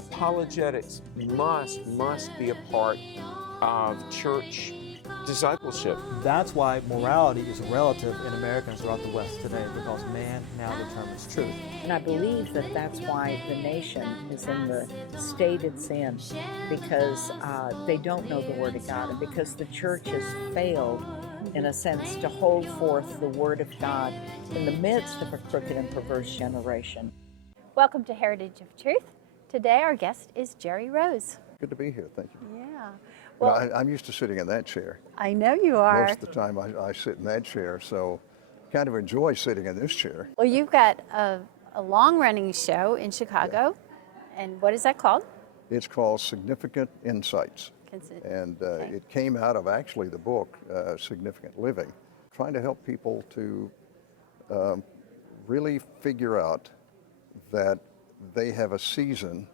apologetics must be a part of church discipleship. That's why morality is relative in Americans throughout the West today, because man now determines truth. And I believe that that's why the nation is in the state it's in, because they don't know the Word of God, and because the church has failed, in a sense, to hold forth the Word of God in the midst of a crooked and perverse generation. Welcome to Heritage of Truth. Today our guest is Jerry Rose. Good to be here, thank you. Yeah. Well, Well, I'm used to sitting in that chair. I know you are. Most of the time I sit in that chair, so kind of enjoy sitting in this chair. Well, you've got a long-running show in Chicago, and what is that called? It's called Significant Insights, and it came out of actually the book, Significant Living, trying to help people to really figure out that they have a season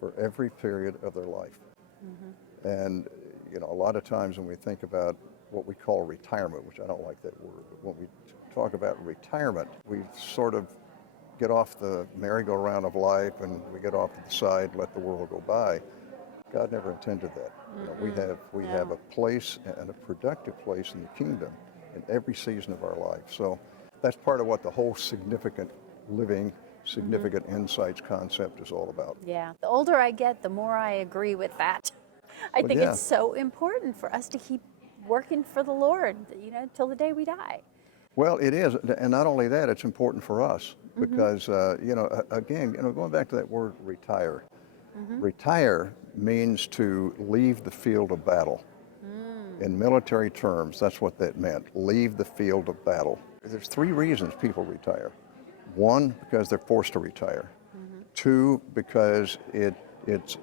for every period of their life. Mm-hmm. And you know, a lot of times when we think about what we call retirement, which I don't like that word, but when we talk about retirement, we sort of get off the merry-go-round of life and we get off to the side, let the world go by. God never intended that. Mm-hmm. You know, we have a place, and a productive place in the kingdom in every season of our life. So that's part of what the whole significant living, significant insights concept is all about. Yeah, the older I get, the more I agree with that. I think it's so important for us to keep working for the Lord, you know, till the day we die. Well, it is, and not only that, it's important for us because, you know, again, you know, going back to that word retire. Retire means to leave the field of battle. In military terms, that's what that meant, leave the field of battle. There's three reasons people retire. One, because they're forced to retire. Two, because it's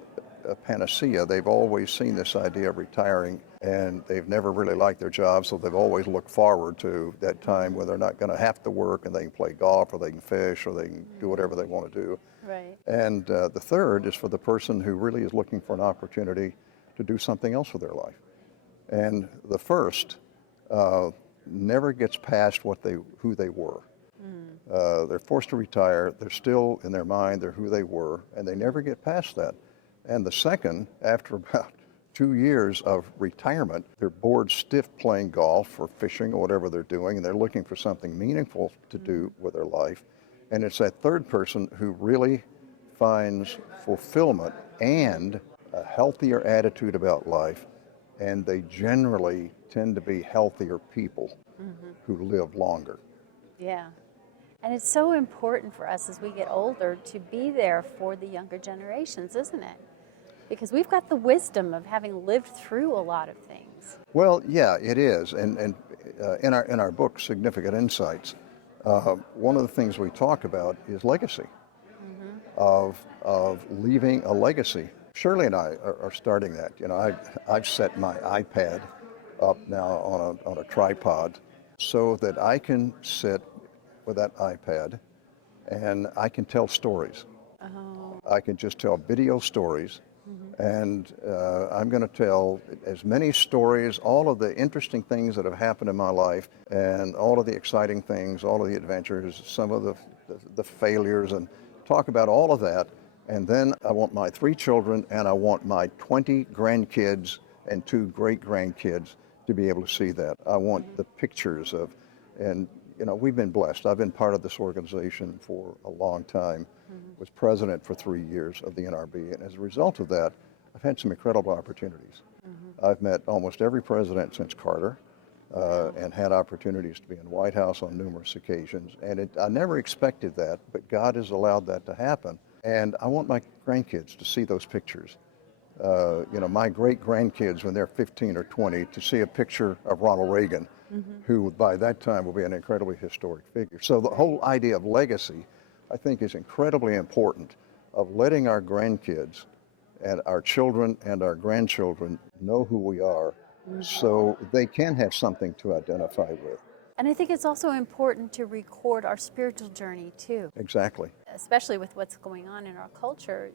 a panacea. They've always seen this idea of retiring, and they've never really liked their job, so they've always looked forward to that time when they're not going to have to work and they can play golf or they can fish or they can do whatever they want to do. Right. And the third is for the person who really is looking for an opportunity to do something else with their life. And the first never gets past who they were. They're forced to retire. They're still, in their mind, they're who they were, and they never get past that. And the second, after about 2 years of retirement, they're bored stiff playing golf or fishing or whatever they're doing, and they're looking for something meaningful to do with their life. And it's that third person who really finds fulfillment and a healthier attitude about life, and they generally tend to be healthier people who live longer. Yeah. And it's so important for us as we get older to be there for the younger generations, isn't it? Because we've got the wisdom of having lived through a lot of things. Well, yeah, it is. And in our book, Significant Insights, one of the things we talk about is legacy, of leaving a legacy. Shirley and I are starting that. You know, I've set my iPad up now on a tripod so that I can sit with that iPad and I can tell stories. I can just tell video stories. And I'm going to tell as many stories, all of the interesting things that have happened in my life, and all of the exciting things, all of the adventures, some of the failures, and talk about all of that. And then I want my 3 children and I want my 20 grandkids and 2 great-grandkids to be able to see that. I want the pictures of, and you know, we've been blessed. I've been part of this organization for a long time, was president for 3 years of the NRB, and as a result of that, I've had some incredible opportunities. I've met almost every president since Carter, and had opportunities to be in the White House on numerous occasions, and I never expected that, but God has allowed that to happen. And I want my grandkids to see those pictures. You know, my great-grandkids, when they're 15 or 20, to see a picture of Ronald Reagan, who by that time will be an incredibly historic figure. So the whole idea of legacy, I think, is incredibly important, of letting our grandkids and our children and our grandchildren know who we are so they can have something to identify with. And I think it's also important to record our spiritual journey too. Exactly. Especially with what's going on in our culture.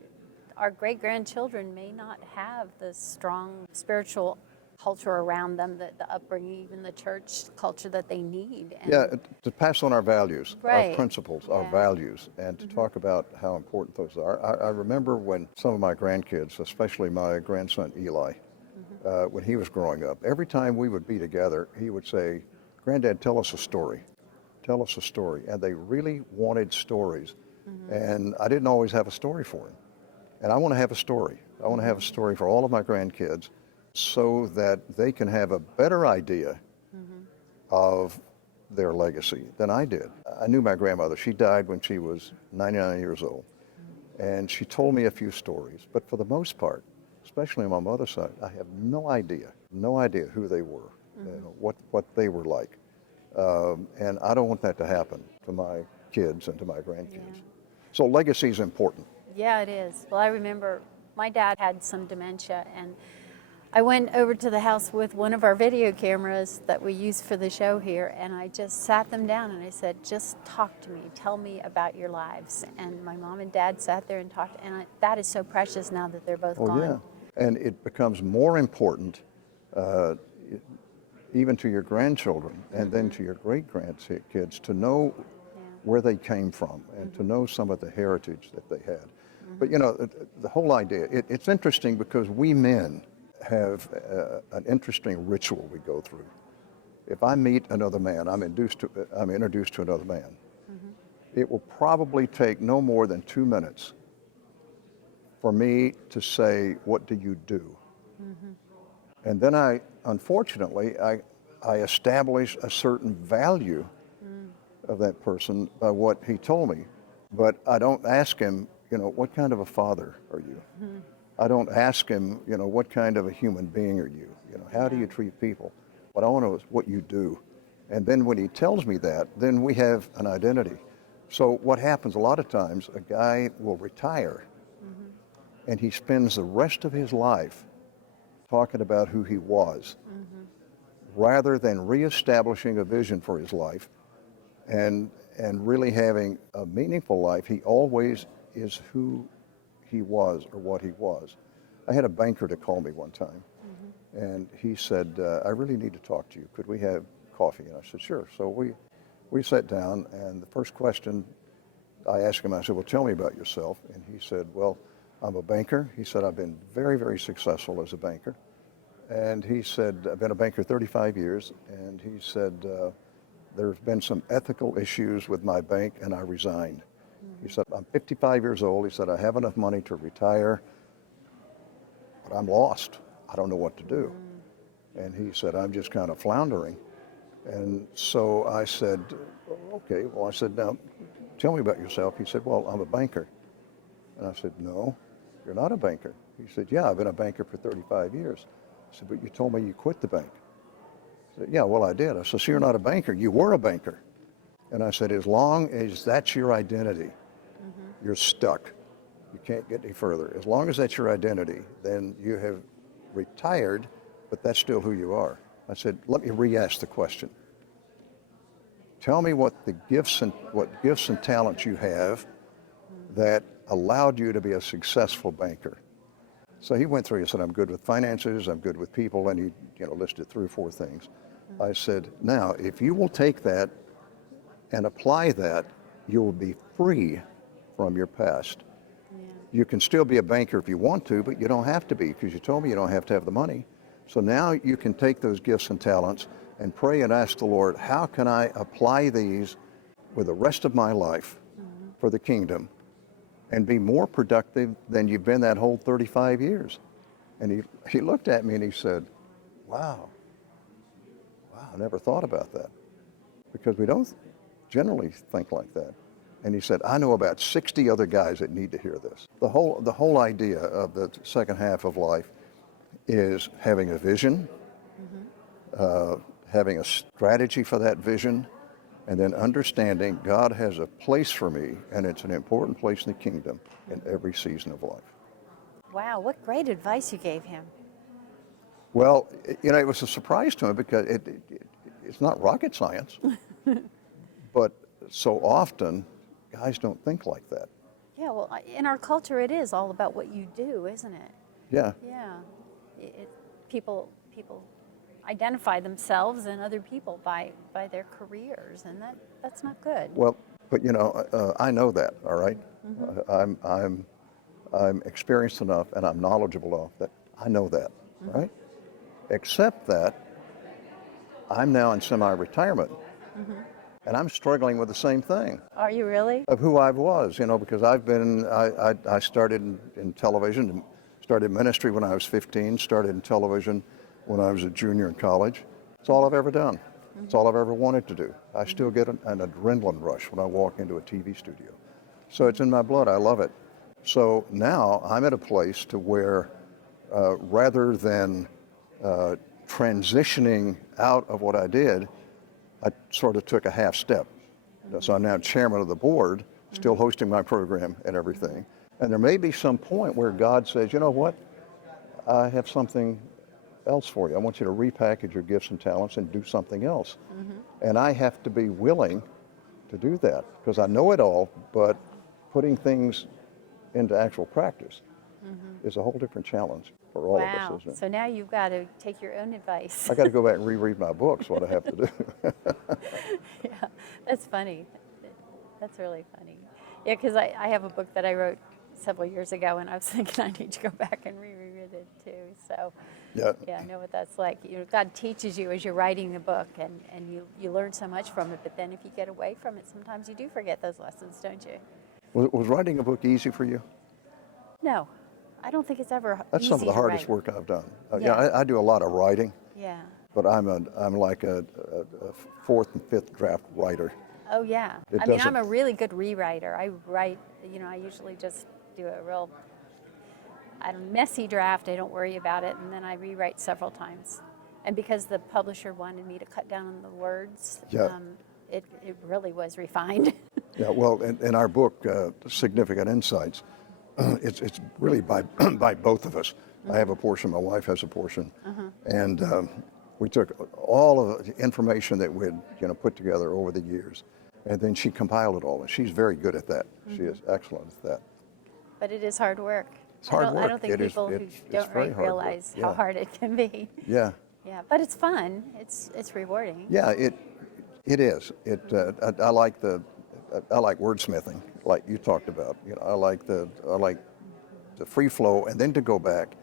Our great-grandchildren may not have the strong spiritual culture around them, the upbringing, even the church culture that they need. And Yeah, to pass on our values, our Right. principles, our Yeah. values, and to talk about how important those are. I remember when some of my grandkids, especially my grandson Eli, when he was growing up, every time we would be together, he would say, "Granddad, tell us a story. Tell us a story." And they really wanted stories. And I didn't always have a story for him. And I want to have a story. I want to have a story for all of my grandkids so that they can have a better idea of their legacy than I did. I knew my grandmother. She died when she was 99 years old. And she told me a few stories. But for the most part, especially on my mother's side, I have no idea who they were, you know, what they were like. And I don't want that to happen to my kids and to my grandkids. So legacy is important. Yeah, it is. Well, I remember my dad had some dementia, and I went over to the house with one of our video cameras that we use for the show here, and I just sat them down and I said, just talk to me, tell me about your lives. And my mom and dad sat there and talked, and that is so precious now that they're both gone. Yeah. And it becomes more important even to your grandchildren and then to your great-grandkids to know where they came from and to know some of the heritage that they had. But you know, the whole idea, it's interesting because we men have an interesting ritual we go through. If I meet another man, I'm introduced to another man, it will probably take no more than 2 minutes for me to say, "What do you do?" And then unfortunately, I establish a certain value of that person by what he told me. But I don't ask him, you know, what kind of a father are you? I don't ask him, you know, what kind of a human being are you? You know, how do you treat people? What I want to know is what you do. And then when he tells me that, then we have an identity. So what happens a lot of times, a guy will retire and he spends the rest of his life talking about who he was rather than reestablishing a vision for his life and really having a meaningful life. He always is who he was or what he was. I had a banker to call me one time, and he said, "I really need to talk to you. Could we have coffee?" And I said, "Sure." So we sat down, and the first question I asked him, I said, "Well, tell me about yourself." And he said, "Well, I'm a banker." He said, "I've been very, very successful as a banker." And he said, "I've been a banker 35 years." And he said, "There's been some ethical issues with my bank, and I resigned." He said, "I'm 55 years old." He said, "I have enough money to retire, but I'm lost. I don't know what to do." And he said, "I'm just kind of floundering." And so I said, "Okay." Well, I said, "Now, tell me about yourself." He said, "Well, I'm a banker." And I said, "No, you're not a banker." He said, "Yeah, I've been a banker for 35 years. I said, "But you told me you quit the bank." I said, "Yeah, well, I did." I said, "So you're not a banker. You were a banker." And I said, "As long as that's your identity, you're stuck. You can't get any further. As long as that's your identity, then you have retired, but that's still who you are." I said, "Let me re-ask the question. Tell me what gifts and talents you have that allowed you to be a successful banker." So he went through. He said, "I'm good with finances. I'm good with people," and he, listed 3 or 4 things. I said, "Now, if you will take that and apply that, you will be free from your past. You can still be a banker if you want to, but you don't have to be because you told me you don't have to have the money. So now you can take those gifts and talents and pray and ask the Lord, how can I apply these with the rest of my life for the kingdom and be more productive than you've been that whole 35 years? And he looked at me and he said, wow, I never thought about that, because we don't generally think like that. And he said, "I know about 60 other guys that need to hear this." The whole idea of the second half of life is having a vision, having a strategy for that vision, and then understanding God has a place for me, and it's an important place in the kingdom in every season of life. Wow, what great advice you gave him. Well, it was a surprise to him because it's not rocket science, but so often guys don't think like that. Yeah, well, in our culture, it is all about what you do, isn't it? Yeah. Yeah. People people identify themselves and other people by their careers, and that's not good. Well, but I know that, all right? I'm experienced enough and I'm knowledgeable enough that I know that, right? Except that I'm now in semi-retirement, and I'm struggling with the same thing Are you really? of who I was, because I started in television, started ministry when I was 15, started in television when I was a junior in college. It's all I've ever done. It's all I've ever wanted to do. I still get an adrenaline rush when I walk into a TV studio. So it's in my blood. I love it. So now I'm at a place to where rather than transitioning out of what I did, I sort of took a half step. So I'm now chairman of the board, still hosting my program and everything. And there may be some point where God says, you know what, I have something else for you. I want you to repackage your gifts and talents and do something else. And I have to be willing to do that because I know it all, but putting things into actual practice is a whole different challenge for all of us, isn't it? So now you've got to take your own advice. I got to go back and reread my books, what I have to do. Yeah, that's funny. That's really funny. Yeah, because I have a book that I wrote several years ago, and I was thinking I need to go back and reread it too. So Yeah. I know what that's like. God teaches you as you're writing the book, and you learn so much from it. But then if you get away from it, sometimes you do forget those lessons, don't you? Was writing a book easy for you? No, I don't think it's ever That's easy some of the to hardest write. work I've done. Yeah. I do a lot of writing, Yeah. but I'm like a fourth and fifth draft writer. Oh yeah. It I mean, doesn't- I'm a really good rewriter. I write. I usually just do a real messy draft. I don't worry about it, and then I rewrite several times. And because the publisher wanted me to cut down on the words, Yeah. it really was refined. Yeah, well, in our book, Significant Insights, it's really by by both of us. I have a portion, my wife has a portion, and we took all of the information that we'd put together over the years, and then she compiled it all. And she's very good at that. She is excellent at that. But it is hard work. It's hard I work. don't think It is- people who it's don't very write hard work. realize Yeah. how hard it can be. Yeah, Yeah, but it's fun. It's rewarding. yeah, it is. I like wordsmithing, like you talked about. I like the free flow, and then to go back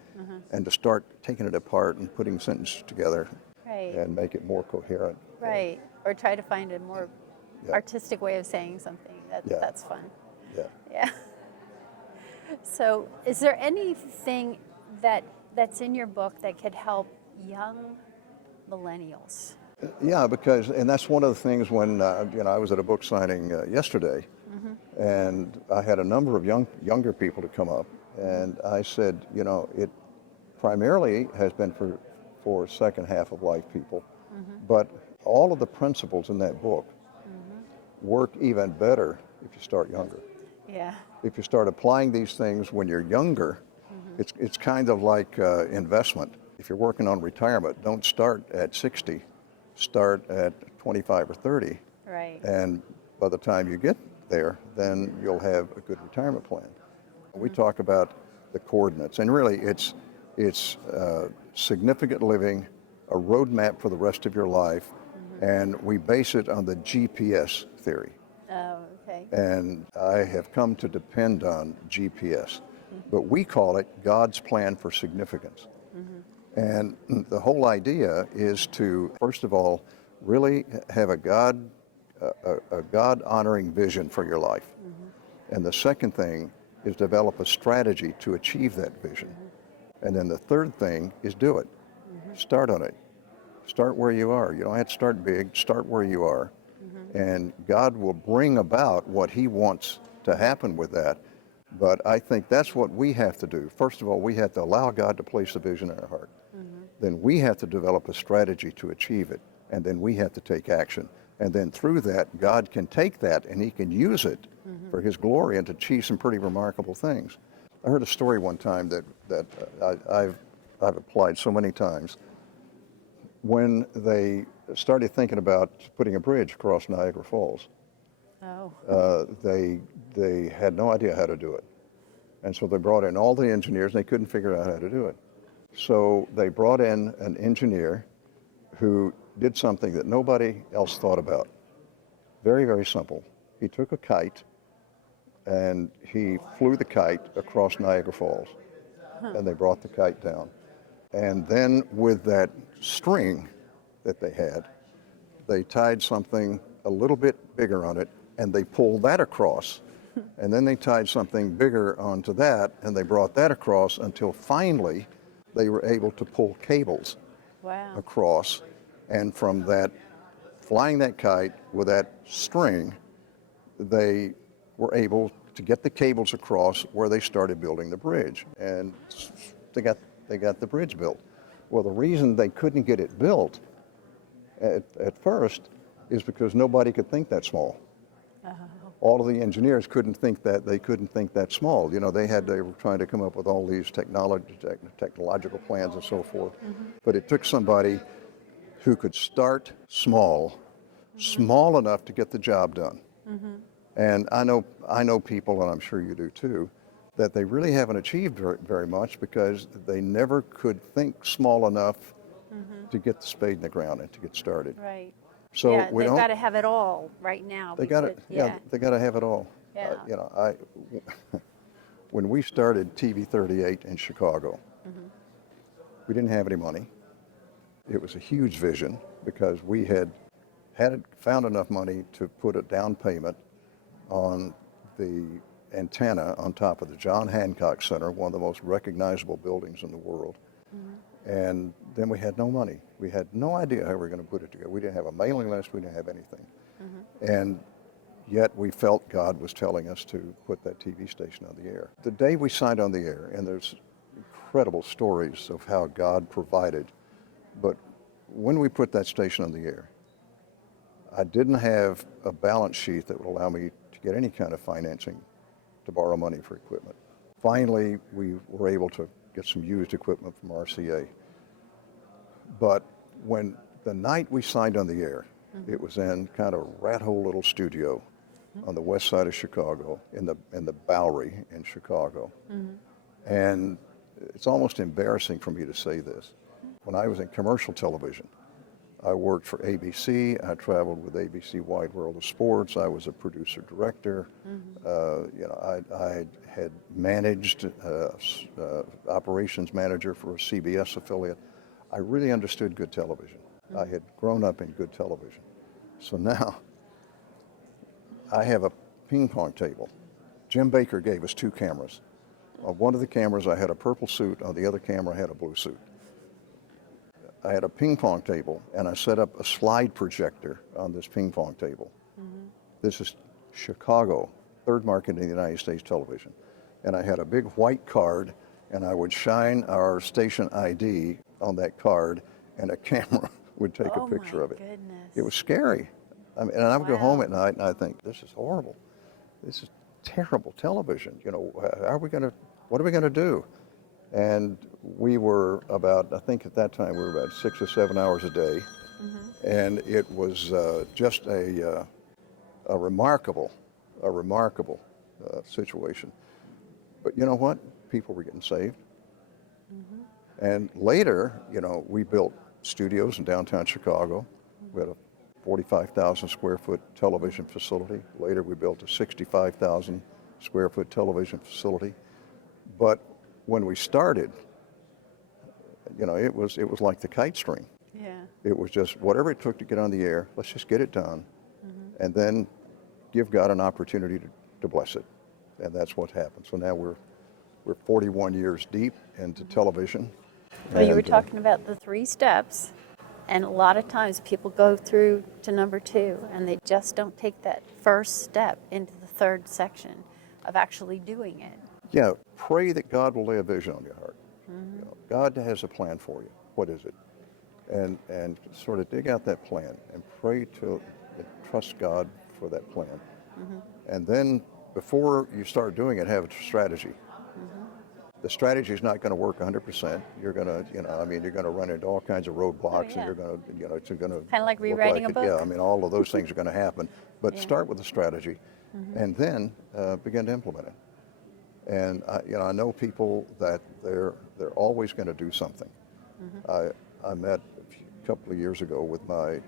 and to start taking it apart and putting sentences together Right. and make it more coherent. Right. Or try to find a more Yeah. artistic way of saying something. Yeah. That's fun. Yeah. Yeah. So, is there anything that's in your book that could help young millennials? Yeah, and that's one of the things when I was at a book signing yesterday, and I had a number of younger people to come up, and I said, it primarily has been for second half of life people, but all of the principles in that book work even better if you start younger. Yeah. If you start applying these things when you're younger, it's kind of like investment. If you're working on retirement, don't start at 60. Start at 25 or 30. Right. And by the time you get there, then you'll have a good retirement plan. We talk about the coordinates, and really it's significant living, a roadmap for the rest of your life, and we base it on the GPS theory. Oh, okay. And I have come to depend on GPS, but we call it God's plan for significance. And the whole idea is to, first of all, really have a God-honoring vision for your life. And the second thing is develop a strategy to achieve that vision. And then the third thing is do it. Start on it. Start where you are. You don't have to start big. Start where you are. And God will bring about what He wants to happen with that. But I think that's what we have to do. First of all, we have to allow God to place the vision in our heart. Then we have to develop a strategy to achieve it. And then we have to take action. And then through that, God can take that and He can use it for His glory and to achieve some pretty remarkable things. I heard a story one time that I've applied so many times. When they started thinking about putting a bridge across Niagara Falls, Oh. they had no idea how to do it. And so they brought in all the engineers and they couldn't figure out how to do it. So they brought in an engineer who did something that nobody else thought about. Very, very simple. He took a kite and he flew the kite across Niagara Falls, and they brought the kite down. And then with that string that they had, they tied something a little bit bigger on it, and they pulled that across. And then they tied something bigger onto that, and they brought that across until finally they were able to pull cables Wow. across. And from that, flying that kite with that string, they were able to get the cables across where they started building the bridge. And they got the bridge built. Well, the reason they couldn't get it built at first is because nobody could think that small. All of the engineers couldn't think that small. You know, they were trying to come up with all these technological plans and so forth. But it took somebody who could start small, small enough to get the job done. And I know people, and I'm sure you do too, that they really haven't achieved very much because they never could think small enough to get the spade in the ground and to get started. Right. So yeah, we they've don't. got to have it all right now. They got it. because- Yeah, they got to have it all. Yeah. You know, when we started TV 38 in Chicago, we didn't have any money. It was a huge vision because we had found enough money to put a down payment on the antenna on top of the John Hancock Center, one of the most recognizable buildings in the world. And then we had no money. We had no idea how we were going to put it together. We didn't have a mailing list. We didn't have anything. And yet we felt God was telling us to put that TV station on the air. The day we signed on the air, and there's incredible stories of how God provided, but when we put that station on the air, I didn't have a balance sheet that would allow me to get any kind of financing to borrow money for equipment. Finally, we were able to get some used equipment from RCA. But when the night we signed on the air, it was in kind of a rat hole little studio on the west side of Chicago, in the Bowery in Chicago. And it's almost embarrassing for me to say this. When I was in commercial television, I worked for ABC. I traveled with ABC Wide World of Sports. I was a producer director. You know, I had managed operations manager for a CBS affiliate. I really understood good television. I had grown up in good television. So now I have a ping pong table. Jim Baker gave us 2 cameras. On one of the cameras I had a purple suit. On the other camera I had a blue suit. I had a ping pong table, and I set up a slide projector on this ping pong table. This is Chicago, third market in the United States television. And I had a big white card, and I would shine our station ID on that card, and a camera would take a picture of it. Goodness. It was scary. I mean, and I would go home at night, and I think, this is horrible. This is terrible television. You know, what are we gonna do? And we were about, I think at that time we were about 6 or 7 hours a day, and it was just a remarkable situation. But you know what? People were getting saved. And later, you know, we built studios in downtown Chicago. We had a 45,000 square foot television facility. Later, we built a 65,000 square foot television facility. But when we started, you know, it was like the kite string. Yeah. It was just whatever it took to get on the air, let's just get it done, and then give God an opportunity to bless it. And that's what happened. So now we're 41 years deep into television. Well, you were And, talking about the 3 steps, and a lot of times people go through to number 2, and they just don't take that first step into the 3rd section of actually doing it. Yeah, pray that God will lay a vision on your heart. You know, God has a plan for you. What is it? And sort of dig out that plan and pray to trust God for that plan. And then before you start doing it, have a strategy. The strategy is not going to work 100%. You're going to, you know, I mean, you're going to run into all kinds of roadblocks, and you're going to, you know, it's going to Kind of like rewriting a book. Yeah, I mean, all of those things are going to happen. But start with a strategy, and then begin to implement it. And I know people that they're always going to do something. I met a couple of years ago with my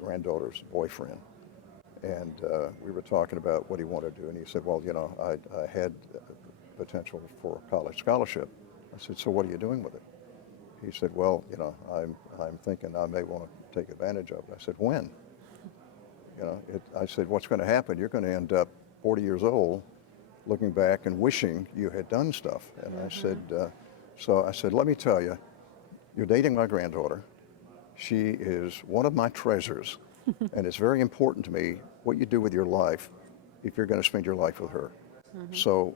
granddaughter's boyfriend, and we were talking about what he wanted to do, and he said, well, I had potential for a college scholarship. I said, so what are you doing with it? He said, well, I'm thinking I may want to take advantage of it. I said, when? I said, what's going to happen? You're going to end up 40 years old looking back and wishing you had done stuff. And I said, let me tell you, you're dating my granddaughter. She is one of my treasures, and it's very important to me what you do with your life if you're going to spend your life with her. So,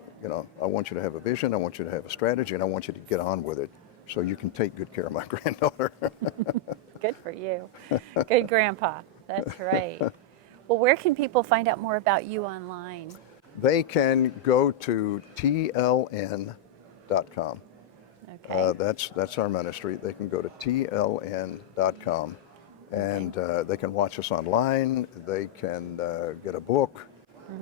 I want you to have a vision, I want you to have a strategy, and I want you to get on with it so you can take good care of my granddaughter. Good for you. Good grandpa. That's right. Well, where can people find out more about you online? They can go to tln.com. Okay. That's our ministry. They can go to tln.com, and they can watch us online. They can get a book.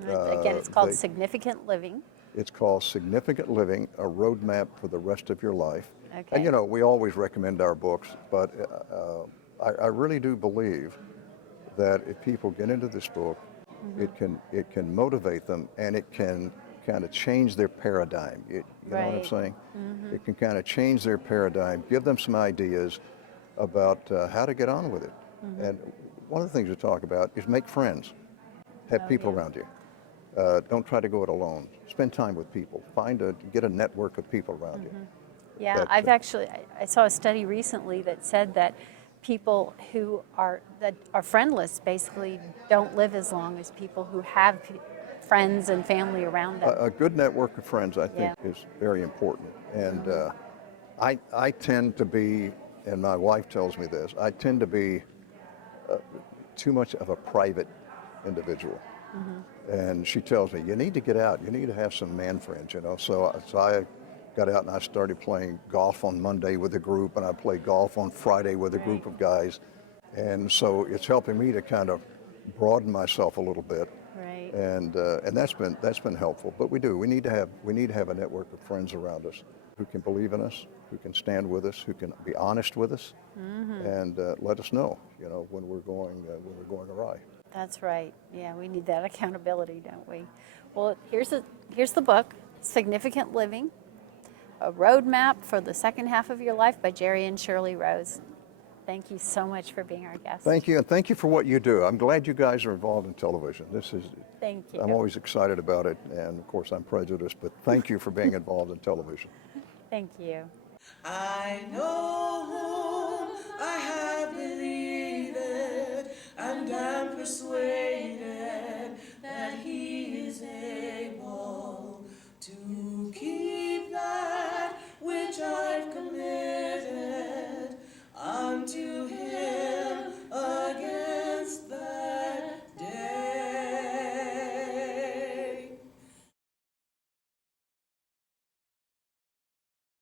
Again, it's called Significant Living. It's called Significant Living, a roadmap for the rest of your life. Okay. And we always recommend our books, but I really do believe that if people get into this book, it can motivate them, and it can kind of change their paradigm. You know what I'm saying? It can kind of change their paradigm, give them some ideas about how to get on with it. And one of the things we talk about is make friends, have people around you. Don't try to go it alone. Spend time with people. Get a network of people around you. Yeah, I saw a study recently that said that people who are friendless basically don't live as long as people who have friends and family around them. A good network of friends, I think, is very important. And I tend to be, and my wife tells me this, I tend to be too much of a private individual. And she tells me, you need to get out. You need to have some man friends, So I got out and I started playing golf on Monday with a group, and I played golf on Friday with a group of guys. And so it's helping me to kind of broaden myself a little bit. Right. And that's been helpful. But we need to have a network of friends around us who can believe in us, who can stand with us, who can be honest with us, and let us know, when we're going awry. That's right. Yeah, we need that accountability, don't we? Well, here's the book, Significant Living, a roadmap for the second half of your life by Jerry and Shirley Rose. Thank you so much for being our guest. Thank you, and thank you for what you do. I'm glad you guys are involved in television. Thank you. I'm always excited about it, and of course I'm prejudiced, but thank you for being involved in television. Thank you. I know whom I have believed, and am persuaded that he is able